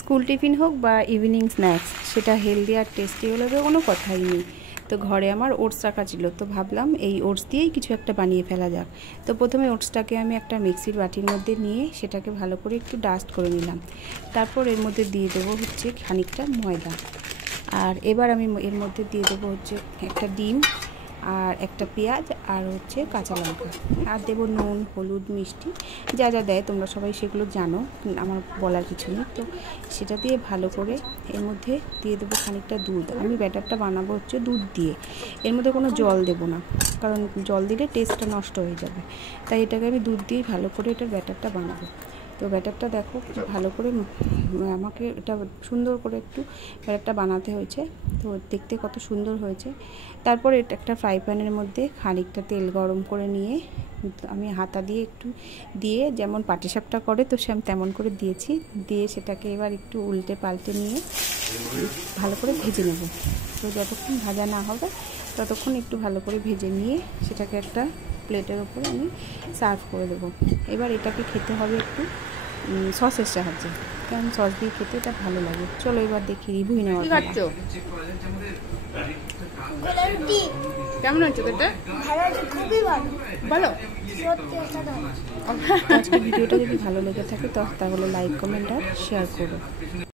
School tiffin হোক বা evening snacks, সেটা হেলদি আর টেস্টি হলে তো কোনো কথাই নেই। তো ঘরে আমার ওটস রাখা ছিল, তো ভাবলাম এই ওটস দিয়েই কিছু একটা বানিয়ে ফেলা যাক। তো প্রথমে ওটসটাকে আমি একটা মিক্সির বাটির মধ্যে নিয়ে সেটাকে ভালো করে একটু ডাস্ট করে নিলাম। তারপর এর মধ্যে দিয়ে দেবো হচ্ছে খানিকটা ময়দা। আর এবার আমি এর মধ্যে দিয়ে দেবো হচ্ছে একটা ডিম আর একটা পেঁয়াজ আর হচ্ছে কাঁচা লঙ্কা, আর দেবো নুন, হলুদ, মিষ্টি, যা যা দেয় তোমরা সবাই সেগুলো জানো, আমার বলার কিছু নেই। তো সেটা দিয়ে ভালো করে এর মধ্যে দিয়ে দেবো খানিকটা দুধ। আমি ব্যাটারটা বানাবো হচ্ছে দুধ দিয়ে, এর মধ্যে কোনো জল দেবো না, কারণ জল দিলে টেস্টটা নষ্ট হয়ে যাবে। তাই এটাকে আমি দুধ দিয়েই ভালো করে এটার ব্যাটারটা বানাবো। তো ব্যাটারটা দেখো ভালো করে আমাকে এটা সুন্দর করে একটু ব্যাটারটা বানাতে হয়েছে। তো দেখতে কত সুন্দর হয়েছে। তারপর এটা একটা ফ্রাই প্যানের মধ্যে খানিকটা তেল গরম করে নিয়ে আমি হাতা দিয়ে একটু দিয়ে, যেমন পাটিসাপটা করে তো সে আমি তেমন করে দিয়েছি, দিয়ে সেটাকে এবার একটু উল্টে পাল্টে নিয়ে ভালো করে ভেজে নেব। তো যতক্ষণ ভাজা না হবে ততক্ষণ একটু ভালো করে ভেজে নিয়ে সেটাকে একটা প্লেটের ওপরে আমি সার্ভ করে দেবো। এবার এটাকে খেতে হবে একটু সসের সাহায্যে, কারণ সস দিয়ে খেতে এটা ভালো লাগে। চলো এবার দেখি রিভিউ নেওয়া। কেমন হচ্ছে তোটা? খুবই ভালো। ভালো। সত্যি আজকে ভিডিওটা যদি ভালো লেগে থাকে তাহলে লাইক, কমেন্ট আর শেয়ার করো।